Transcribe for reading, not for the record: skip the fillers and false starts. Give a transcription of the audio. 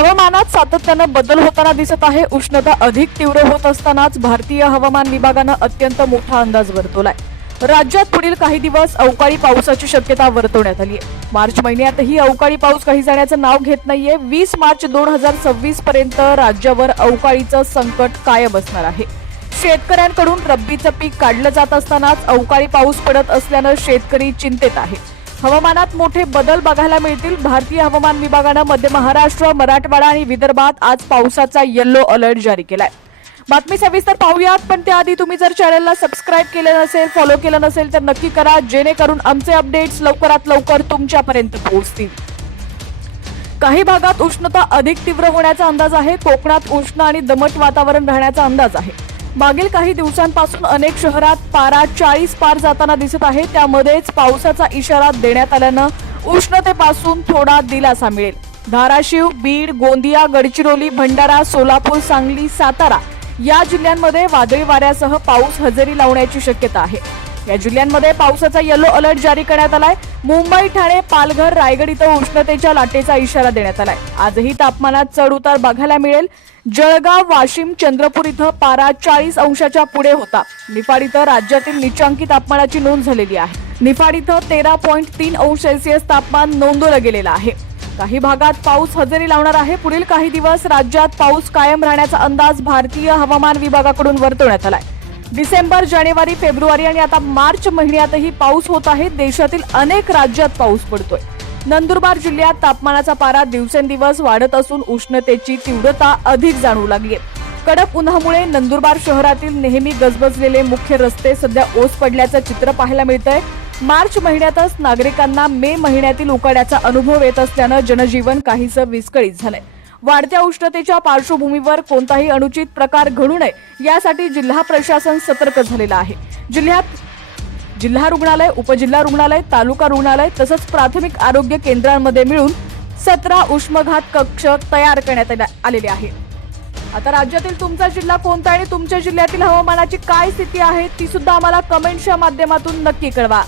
हवामानात सातत्यानं बदल होताना दिसत आहे। उष्णता अधिक तीव्र होत असतानाच भारतीय हवामान विभागानं अत्यंत मोठा अंदाज वर्तवलाय। राज्यात पुढील काही दिवस अवकाळी पावसाची शक्यता वर्तवण्यात आली आहे। मार्च महिन्यातही अवकाळी पाऊस काही जाण्याचं नाव घेत नाहीये। 20 मार्च 2026 पर्यंत राज्यावर अवकाळीचं संकट कायम असणार आहे। शेतकऱ्यांकडून रब्बीचं पीक काढलं जात असतानाच अवकाळी पाऊस पडत असल्यानं शेतकरी चिंतेत आहे। हवामानात मोठे बदल बघायला मिळतील। भारतीय हवामान विभागानं मध्य महाराष्ट्र, मराठवाडा आणि विदर्भात आज पावसाचा येलो अलर्ट जारी केलाय। बातमी सविस्तर पाहूयात, पण त्याआधी तुम्ही जर चॅनलला सबस्क्राइब केले नसेल, फॉलो केलं नसेल तर नक्की करा, जेणेकरून आमचे अपडेट्स लवकरात लवकर तुमच्यापर्यंत पोहोचतील। काही भागात उष्णता अधिक तीव्र होण्याचा अंदाज आहे। कोकणात उष्ण आणि दमट वातावरण राहण्याचा अंदाज आहे। मागील काही दिवसांपासून अनेक शहरात पारा 40 पार जाताना दिसत आहे। त्यामध्येच पावसाचा इशारा देण्यात आल्यानं उष्णतेपासून थोडा दिलासा मिळेल। धाराशिव, बीड, गोंदिया, गडचिरोली, भंडारा, सोलापूर, सांगली, सातारा या जिल्ह्यांमध्ये वादळी वाऱ्यासह पाऊस हजेरी लावण्याची शक्यता आहे। या जिल्ह्यांमध्ये पावसाचा येलो अलर्ट जारी करण्यात आलाय। मुंबई, ठाणे, पालघर, रायगड इथं उष्णतेच्या लाटेचा इशारा देण्यात आलाय। आजही तापमानात चढ उतार बघायला मिळेल। जळगाव, वाशिम, चंद्रपूर इथं पारा 40 अंशाच्या पुढे होता। निफाड इथं राज्यातील निचांकी तापमानाची नोंद झालेली आहे। निफाड इथं 13.3 अंश सेल्सिअस तापमान नोंदवलं गेलेलं आहे। काही भागात पाऊस हजेरी लावणार आहे। पुढील काही दिवस राज्यात पाऊस कायम राहण्याचा अंदाज भारतीय हवामान विभागाकडून वर्तवण्यात आलाय। डिसेंबर, जानेवारी, फेब्रुवारी आणि आता मार्च महिन्यातही पाऊस होत आहे। देशातील अनेक राज्यात पाऊस पडतोय। नंदुरबार जिल्ह्यात तापमानाचा पारा दिवसेंदिवस वाढत असून उष्णतेची तीव्रता अधिक जाणवू लागली आहे। कडक उन्हामुळे नंदुरबार शहरातील नेहमी गजबजलेले मुख्य रस्ते सध्या ओस पडल्याचं चित्र पाहायला मिळतंय। मार्च महिन्यातच नागरिकांना मे महिन्यातील उकाड्याचा अनुभव येत असल्यानं जनजीवन काहीसं विस्कळीत झालंय। वाढत्या उष्णतेच्या पार्श्वभूमीवर कोणताही अनुचित प्रकार घडू नये यासाठी जिल्हा प्रशासन सतर्क झालेलं आहे। जिल्ह्यात जिल्हा रुग्णालय, उपजिल्हा रुग्णालय, तालुका रुग्णालय तसंच प्राथमिक आरोग्य केंद्रांमध्ये मिळून 17 उष्माघात कक्ष तयार करण्यात आलेले आहेत। आता राज्यातील तुमचा जिल्हा कोणता आणि तुमच्या जिल्ह्यातील हवामानाची काय स्थिती आहे ती सुद्धा आम्हाला कमेंटच्या माध्यमातून नक्की कळवा।